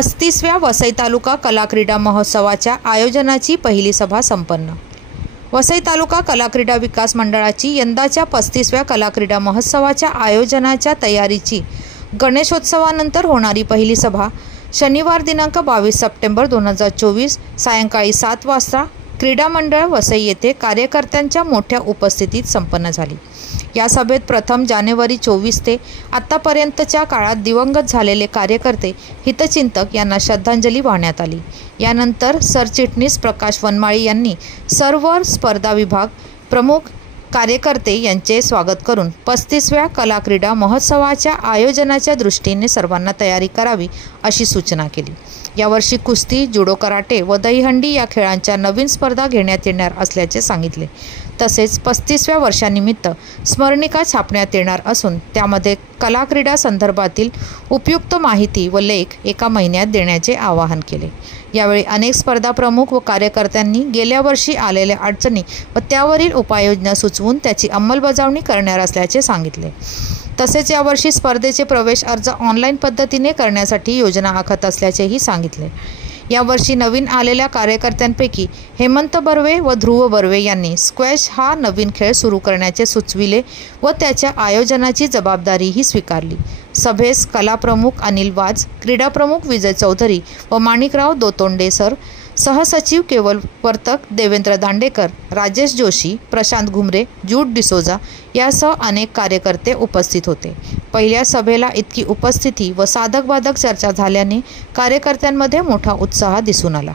35व्या वसई तालुका कला क्रीडा महोत्सवाच्या आयोजनाची पहिली सभा संपन्न। वसई तालुका कला क्रीडा विकास मंडळाची यंदाच्या 35व्या कला क्रीडा महोत्सवाच्या आयोजनाच्या तयारीची गणेशोत्सवानंतर होणारी पहिली सभा शनिवार दिनांक 22 सप्टेंबर 2024 सायंकाळी 7 वाजता क्रीडा मंडळ वसई येथे कार्यकर्त्यांच्या मोठ्या उपस्थितीत संपन्न झाली। या सभेत प्रथम जानेवारी 24 ते आतापर्यंतच्या काळात दिवंगत झालेले कार्यकर्ते हितचिंतक यांना श्रद्धांजली वाहण्यात आली। यानंतर सरचिटणीस प्रकाश वनमाळी यांनी सर्व स्पर्धा विभाग प्रमुख कार्यकर्ते यांचे स्वागत करून 35व्या कला क्रीडा महोत्सवाच्या आयोजनाच्या दृष्टीने सर्वांना तयारी करावी अशी सूचना केली। यावर्षी कुस्ती, जुडो, कराटे व दहीहंडी या खेळांच्या नवीन स्पर्धा घेण्यात येणार असल्याचे सांगितले। तसेच 35व्या वर्षानिमित्त स्मरणिका छापण्यात येणार असून त्यामध्ये कला क्रीडा संदर्भातील उपयुक्त माहिती व लेख एका महिन्यात देण्याचे आवाहन केले। यावेळी अनेक स्पर्धा प्रमुख व कार्यकर्त्यांनी गेल्या वर्षी आलेल्या अडचणी व त्यावरील उपाययोजना सुचवून त्याची अंमलबजावणी करणार असल्याचे सांगितले। तसेच यावर्षी स्पर्धेचे प्रवेश अर्ज ऑनलाईन पद्धतीने करण्यासाठी योजना आखत असल्याचेही सांगितले। यावर्षी नवीन आलेल्या कार्यकर्त्यांपैकी हेमंत बर्वे व ध्रुव बर्वे यांनी स्क्वॅश हा नवीन खेळ सुरू करण्याचे सुचविले व त्याच्या आयोजनाची जबाबदारीही स्वीकारली। सभेस कला प्रमुख अनिल वाज, क्रीडा प्रमुख विजय चौधरी व माणिकराव दोतोंडे सर, सहसचिव केवल वर्तक, देवेंद्र दांडेकर, राजेश जोशी, प्रशांत घुमरे, जूड डिसोजा यासह अनेक कार्यकर्ते उपस्थित होते। पहिल्या सभेला इतकी उपस्थिती व साधक बाधक चर्चा झाल्याने कार्यकर्त्यांमध्ये मोठा उत्साह दिसून आला।